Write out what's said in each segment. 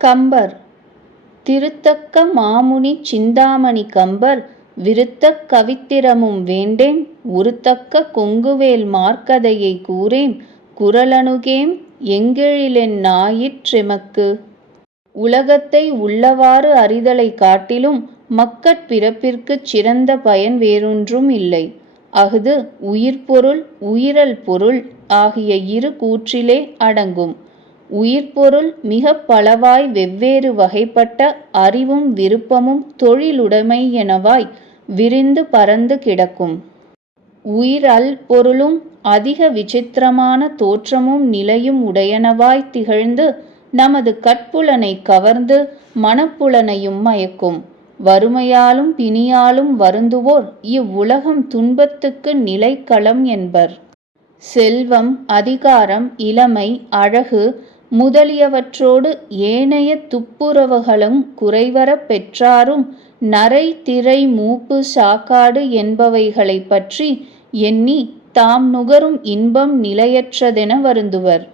கம்பர். திருத்தக்க மாமுனி சிந்தாமணி கம்பர் விருத்தக் கவித்திரமும் வேண்டேன் உருத்தக்க கொங்குவேல் மார்க்கதையை கூறேன் குரலணுகேம் எங்கெழிலென் ஞாயிற்றெமக்கு உலகத்தை உள்ளவாறு அறிதலைக் காட்டிலும் மக்கட் பிறப்பிற்குச் சிறந்த பயன் வேறொன்றும் இல்லை. அஃது உயிர்பொருள் உயிரல் பொருள் ஆகிய இரு கூற்றிலே அடங்கும். உயிர்ப்பொருள் மிக பலவாய் வெவ்வேறு வகைப்பட்ட அறிவும் விருப்பமும் தொழிலுடைமை எனவாய் விரிந்து பரந்து கிடக்கும். உயிரல் பொருளும் அதிக விசித்திரமான தோற்றமும் நிலையும் உடையனவாய் திகழ்ந்து நமது கட்புலனை கவர்ந்து மனப்புலனையும் மயக்கும். வறுமையாலும் பிணியாலும் வருந்துவோர் இவ்வுலகம் துன்பத்துக்கு நிலைக்களம் என்பர். செல்வம் அதிகாரம் இளமை அழகு முதலியவற்றோடு ஏனைய துப்புரவுகளும் குறைவரப் பெற்றாரும் நரை திரை மூப்பு சாக்காடு என்பவைகளைப் பற்றி எண்ணி தாம் நுகரும் இன்பம் நிலையற்றதென வருந்துவர்.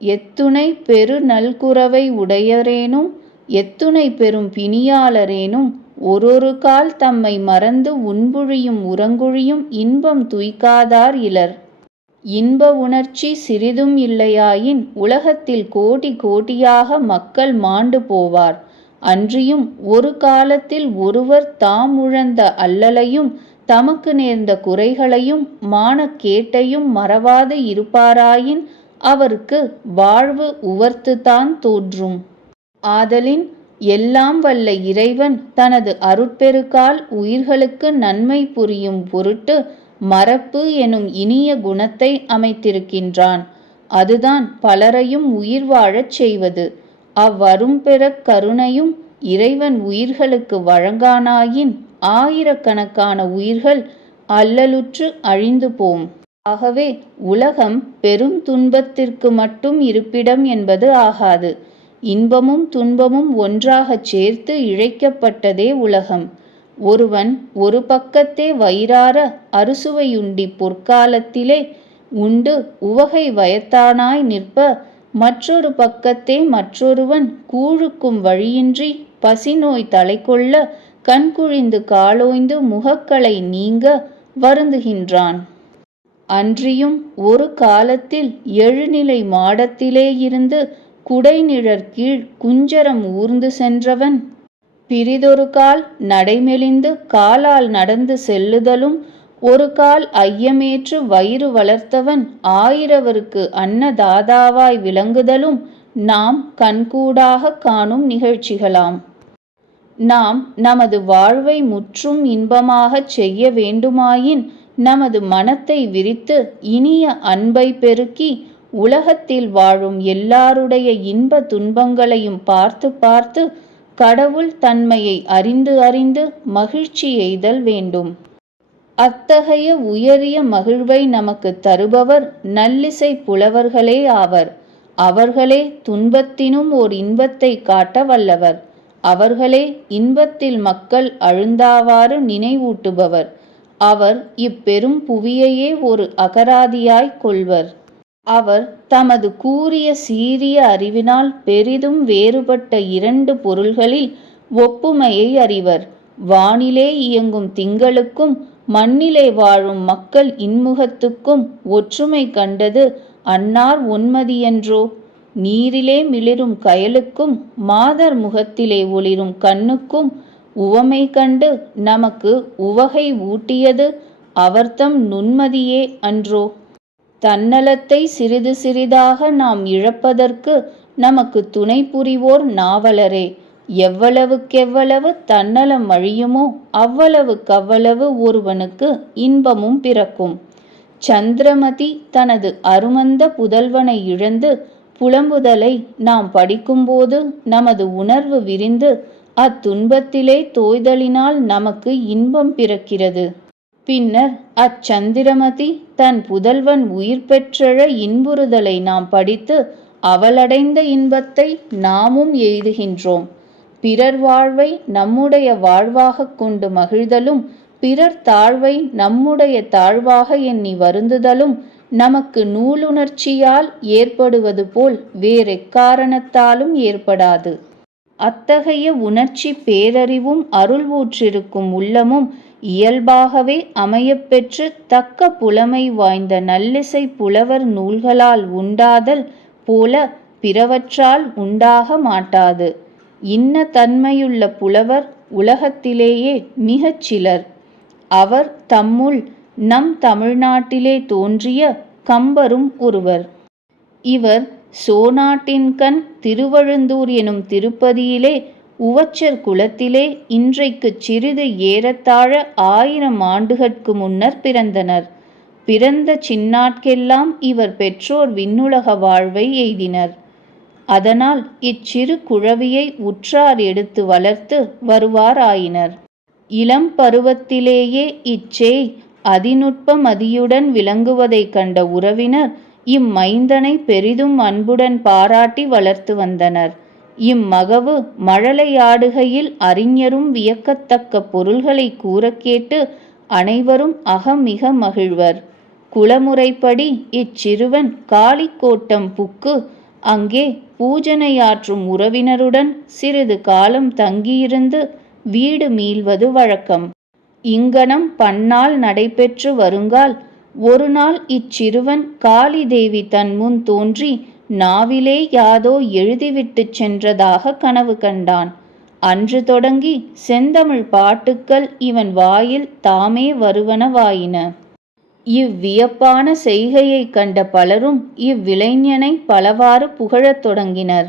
எத்துணை பெரு நல்குரவை உடையரேனும் எத்துணை பெரும் பிணியாளரேனும் ஒரொரு கால் தம்மை மறந்து உண்புழியும் உறங்குழியும் இன்பம் துய்க்காதார் இலர். இன்ப உணர்ச்சி சிறிதும் இல்லையாயின் உலகத்தில் கோடி கோடியாக மக்கள் மாண்டு போவார். அன்றியும் ஒரு காலத்தில் ஒருவர் தாம் உழந்த அல்லலையும் தமக்கு நேர்ந்த குறைகளையும் மானக்கேட்டையும் மறவாது இருப்பாராயின் அவருக்கு வாழ்வு உவர்த்துத்தான் தோன்றும். ஆதலின் எல்லாம் வல்ல இறைவன் தனது அருட்பெருக்கால் உயிர்களுக்கு நன்மை புரியும் பொருட்டு மறப்பு எனும் இனிய குணத்தை அமைத்திருக்கின்றான். அதுதான் பலரையும் உயிர் வாழச் செய்வது. அவ்வரும்பெறக் கருணையும் இறைவன் உயிர்களுக்கு வழங்கானாயின் ஆயிரக்கணக்கான உயிர்கள் அல்லலுற்று அழிந்து போம். ஆகவே உலகம் பெரும் துன்பத்திற்கு மட்டும் இருப்பிடம் என்பது ஆகாது. இன்பமும் துன்பமும் ஒன்றாகச் சேர்த்து இழைக்கப்பட்டதே உலகம். ஒருவன் ஒரு பக்கத்தே வயிறார அறுசுவையுண்டி பொற்காலத்திலே உண்டு உவகை வயத்தானாய் நிற்ப மற்றொரு பக்கத்தே மற்றொருவன் கூழுக்கும் வழியின்றி பசிநோய் தலைகொள்ள கண்குழிந்து காலோய்ந்து முகக்களை நீங்க வருந்துகின்றான். அன்றியும் ஒரு காலத்தில் எழுநிலை மாடத்திலேயிருந்து குடைநிழற்கீழ் குஞ்சரம் ஊர்ந்து சென்றவன் பிறிதொரு கால் நடைமெலிந்து காலால் நடந்து செல்லுதலும் ஒரு கால் ஐயமேற்று வயிறு வளர்த்தவன் ஆயிரவருக்கு அன்னதாதாவாய் விளங்குதலும் நாம் கண்கூடாக காணும் நிகழ்ச்சிகளாம். நாம் நமது வாழ்வை முற்றும் இன்பமாகச் செய்ய வேண்டுமாயின் நமது மனத்தை விரித்து இனிய அன்பை பெருக்கி உலகத்தில் வாழும் எல்லாருடைய இன்ப துன்பங்களையும் பார்த்து பார்த்து கடவுள் தன்மையை அறிந்து அறிந்து மகிழ்ச்சி எய்தல் வேண்டும். அத்தகைய உயரிய மகிழ்வை நமக்கு தருபவர் நல்லிசை புலவர்களே ஆவர். அவர்களே துன்பத்தினும் ஓர் இன்பத்தை காட்ட வல்லவர். அவர்களே இன்பத்தில் மக்கள் அழுந்தாவாறு நினைவூட்டுபவர். அவர் இப்பெரும் புவியையே ஒரு அகராதியாய்க் கொள்வர். அவர் தமது கூரிய சீரிய அறிவினால் பெரிதும் வேறுபட்ட இரண்டு பொருள்களில் ஒப்புமையை அறிவர். வானிலே இயங்கும் திங்களுக்கும் மண்ணிலே வாழும் மக்கள் இன்முகத்துக்கும் ஒற்றுமை கண்டது அன்னார் ஒன்மதியன்றோ? நீரிலே மிளிரும் கயலுக்கும் மாதர் முகத்திலே ஒளிரும் கண்ணுக்கும் உவமை கண்டு நமக்கு உவகை ஊட்டியது அவர்தம் நுண்மதியே அன்றோ? தன்னலத்தை சிறிது சிறிதாக நாம் இழப்பதற்கு நமக்கு துணை புரிவோர் நாவலரே. எவ்வளவுக்கெவ்வளவு தன்னலம் அழியுமோ அவ்வளவுக்கவ்வளவு ஒருவனுக்கு இன்பமும் பிறக்கும். சந்திரமதி தனது அருமந்த புதல்வனை இழந்து புலம்புதலை நாம் படிக்கும்போது நமது உணர்வு விரிந்து அத்துன்பத்திலே தோய்தலினால் நமக்கு இன்பம் பிறக்கிறது. பின்னர் அச்சந்திரமதி தன் புதல்வன் உயிர் பெற்றழ இன்புறுதலை நாம் படித்து அவளடைந்த இன்பத்தை நாமும் எய்துகின்றோம். பிறர் வாழ்வை நம்முடைய வாழ்வாக கொண்டு மகிழ்தலும் பிறர் தாழ்வை நம்முடைய தாழ்வாக எண்ணி வருந்துதலும் நமக்கு நூலுணர்ச்சியால் ஏற்படுவது போல் வேறெக்காரணத்தாலும் ஏற்படாது. அத்தகைய உணர்ச்சி பேரறிவும் அருள் ஊற்றிருக்கும் உள்ளமும் இயல்பாகவே அமையப்பெற்று தக்க புலமை வாய்ந்த நல்லிசை புலவர் நூல்களால் உண்டாதல் போல பிறவற்றால் உண்டாக மாட்டாது. இன்ன தன்மையுள்ள புலவர் உலகத்திலேயே மிகச் சிலர். அவர் தம்முள் நம் தமிழ்நாட்டிலே தோன்றிய கம்பரும் ஒருவர். இவர் சோநாட்டின்கண் திருவழுந்தூர் எனும் திருப்பதியிலே உவச்சர் குலத்திலே இன்றைக்குச் சிறிது ஏறத்தாழ ஆயிரம் ஆண்டுகட்கு முன்னர் பிறந்தனர். பிறந்த சின்னாட்கெல்லாம் இவர் பெற்றோர் விண்ணுலக வாழ்வை எய்தினர். அதனால் இச்சிறு குழவியை உற்றார் எடுத்து வளர்த்து வருவாராயினர். இளம் பருவத்திலேயே இச்சே அதிநுட்ப மதியுடன் விளங்குவதைக் கண்ட உறவினர் இம்மைந்தனை பெரிதும் அன்புடன் பாராட்டி வளர்த்து வந்தனர். இம்மகவு மழலையாடுகையில் அறிஞரும் வியக்கத்தக்க பொருள்களை கூறக் கேட்டு அனைவரும் அகமிக மகிழ்வர். குலமுறைப்படி இச்சிறுவன் காளிக்கோட்டம் புக்கு அங்கே பூஜனையாற்றும் உறவினருடன் சிறிது காலம் தங்கியிருந்து வீடு மீள்வது வழக்கம். இங்கனம் பன்னால் நடைபெற்று வருங்கால் ஒருநாள் இச்சிறுவன் காளிதேவி தன் முன் தோன்றி நாவிலே யாதோ எழுதிவிட்டுச் சென்றதாக கனவு கண்டான். அன்று தொடங்கி செந்தமிழ் பாட்டுக்கள் இவன் வாயில் தாமே வருவனவாயின இவ்வியப்பான செய்கையைக் கண்ட பலரும் இவ்விளைஞனை பலவாறு புகழத் தொடங்கினர்.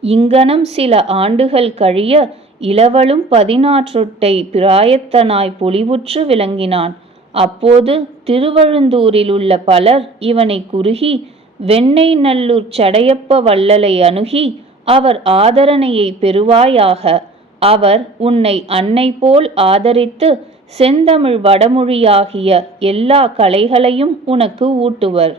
இங்கனம் சில ஆண்டுகள் கழிய இளவலும் பதினாற்றொட்டை பிராயத்தனாய் பொலிவுற்று விளங்கினான். அப்போது திருவழுந்தூரிலுள்ள பலர் இவனை குறுகி வெண்ணெய் நல்லூர் சடையப்ப வள்ளலை அணுகி அவர் ஆதரணையை பெறுவாயாக. அவர் உன்னை அன்னை போல் ஆதரித்து செந்தமிழ் வடமொழியாகிய எல்லா கலைகளையும் உனக்கு ஊட்டுவர்.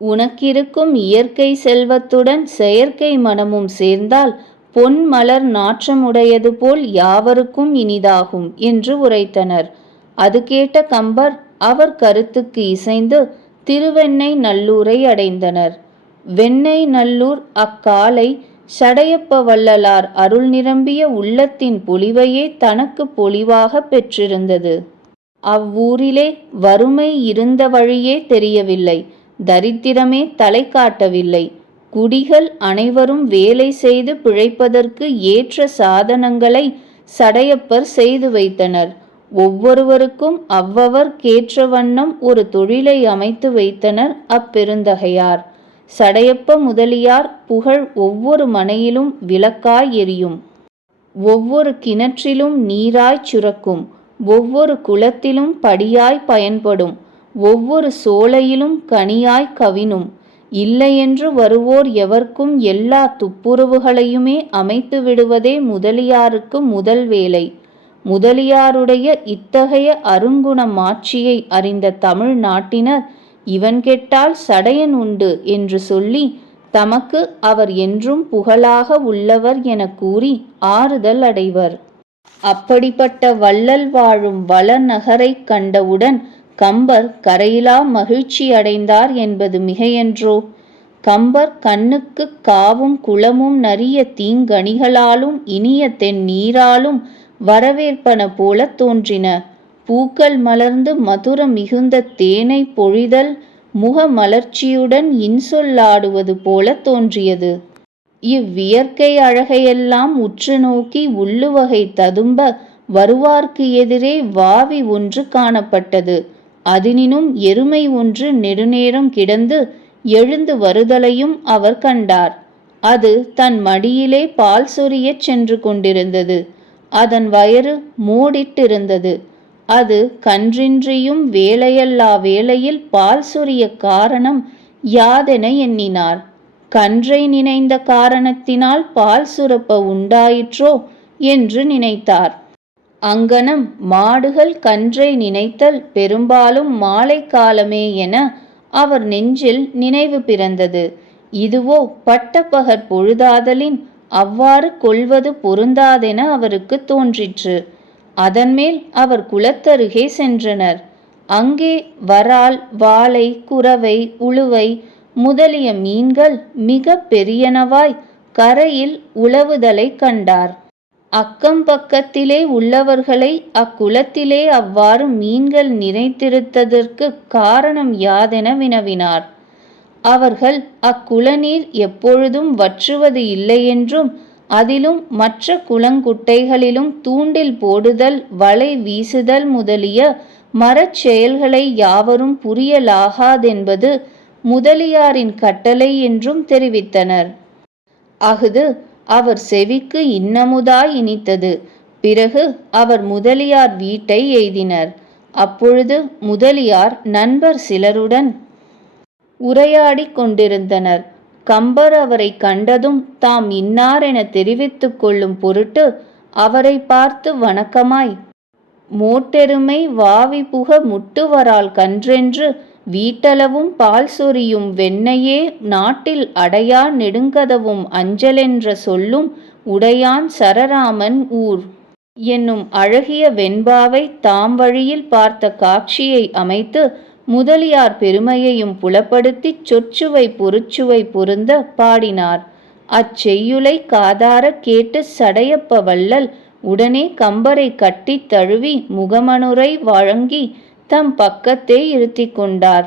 உனக்கிருக்கும் இயற்கை செல்வத்துடன் செயற்கை மனமும் சேர்ந்தால் பொன் மலர் நாற்றமுடையது போல் யாவருக்கும் இனிதாகும் என்று உரைத்தனர். அது கேட்ட கம்பர் அவர் கருத்துக்கு இசைந்து திருவெண்ணை நல்லூரை அடைந்தனர். வெண்ணெய் நல்லூர் அக்காலை சடையப்ப வள்ளலார் அருள் நிரம்பிய உள்ளத்தின் பொலிவையே தனக்கு பொலிவாக பெற்றிருந்தது. அவ்வூரிலே வறுமை இருந்த வழியே தெரியவில்லை. தரித்திரமே தலை காட்டவில்லை. குடிகள் அனைவரும் வேலை செய்து பிழைப்பதற்கு ஏற்ற சாதனங்களை சடையப்பர் செய்து வைத்தனர். ஒவ்வொருவருக்கும் அவ்வவர் கேற்ற வண்ணம் ஒரு தொழிலை அமைத்து வைத்தனர் அப்பெருந்தகையார். சடையப்ப முதலியார் புகழ் ஒவ்வொரு மனையிலும் விளக்காய் எரியும். ஒவ்வொரு கிணற்றிலும் நீராய் சுரக்கும். ஒவ்வொரு குளத்திலும் படியாய் பயன்படும். ஒவ்வொரு சோலையிலும் கனியாய் கவினும். இல்லையென்று வருவோர் எவர்க்கும் எல்லா துப்புரவுகளையுமே அமைத்து விடுவதே முதலியாருக்கு முதல் வேலை. முதலியாருடைய இத்தகைய அருங்குணமாட்சியை அறிந்த தமிழ் நாட்டினர் இவன் கெட்டால் சடையன் உண்டு என்று சொல்லி தமக்கு அவர் என்றும் புகழாக உள்ளவர் என கூறி ஆறுதல் அடைவர். அப்படிப்பட்ட வள்ளல் வாழும் வளநகரைக் கண்டவுடன் கம்பர் கரையிலா மகிழ்ச்சி அடைந்தார் என்பது மிகையன்றோ? கம்பர் கண்ணுக்குக் காவும் குளமும் நரிய தீங்கனிகளாலும் இனிய தென் நீராலும் வரவேற்பன போலத் தோன்றின. பூக்கள் மலர்ந்து மதுர மிகுந்த தேனை பொழிதல் முக மலர்ச்சியுடன் இன்சொல்லாடுவது போல தோன்றியது. இவ்வியற்கை அழகையெல்லாம் உற்று நோக்கி உள்ளுவகை ததும்ப வருவார்க்கு எதிரே வாவி ஒன்று காணப்பட்டது. அதனினும் எருமை ஒன்று நெடுநேரம் கிடந்து எழுந்து வருதலையும் அவர் கண்டார். அது தன் மடியிலே பால் சொரியச் சென்று கொண்டிருந்தது. அதன் வயறு மூடிட்டிருந்தது. அது கன்றின்றியும் வேலையல்லா வேளையில் பால் சொரிய காரணம் யாதென எண்ணினார். கன்றை நினைந்த காரணத்தினால் பால் சுரப்ப உண்டாயிற்றோ என்று நினைத்தார். அங்கனம் மாடுகள் கன்றை நினைத்தல் பெரும்பாலும் மாலை காலமே என அவர் நெஞ்சில் நினைவு பிறந்தது. இதுவோ பட்டப்பகற் பொழுதாதலின் அவ்வாறு கொள்வது பொருந்தாதென அவருக்கு தோன்றிற்று. அதன்மேல் அவர் குளத்தருகே சென்றனர். அங்கே வரால் வாளை குரவை உளுவை முதலிய மீன்கள் மிக பெரியனவாய் கரையில் உழவுதலைக் கண்டார். அக்கம் பக்கத்திலே உள்ளவர்களை அக்குளத்திலே அவ்வாறு மீன்கள் நினைத்திருத்ததற்கு காரணம் யாதென வினவினார். அவர்கள் அக்குளநீர் எப்பொழுதும் வற்றுவது இல்லையென்றும் அதிலும் மற்ற குளங்குட்டைகளிலும் தூண்டில் போடுதல் வலை வீசுதல் முதலிய மரச் செயல்களை யாவரும் புரியலாகாதென்பது முதலியாரின் கட்டளை என்றும் தெரிவித்தனர். அஃது அவர் செவிக்கு இன்னமுதாய் இனித்தது. பிறகு அவர் முதலியார் வீட்டை எய்தினர். அப்பொழுது முதலியார் நண்பர் சிலருடன் உரையாடிக் கொண்டிருந்தனர். கம்பர் அவரை கண்டதும் தாம் இன்னாரென தெரிவித்து கொள்ளும் பொருட்டு அவரை பார்த்து வணக்கமாய் மோட்டெருமை வாவி புக முட்டுவரால் கன்றென்று வீட்டளவும் பால் சொரியும் வெண்ணையே நாட்டில் அடையா நெடுங்கதவும் அஞ்சலென்ற சொல்லும் உடையான் சரராமன் ஊர் என்னும் அழகிய வெண்பாவை தாம் வழியில் பார்த்த காட்சியை அமைத்து முதலியார் பெருமையையும் புலப்படுத்திச் சொற்சுவை பொருச்சுவை பொருந்த பாடினார். அச்செய்யுளை காதாரக் கேட்டு சடையப்ப வள்ளல் உடனே கம்பரை கட்டித் தழுவி முகமனுரை வழங்கி தம் பக்கத்தே இருத்திக் கொண்டார்.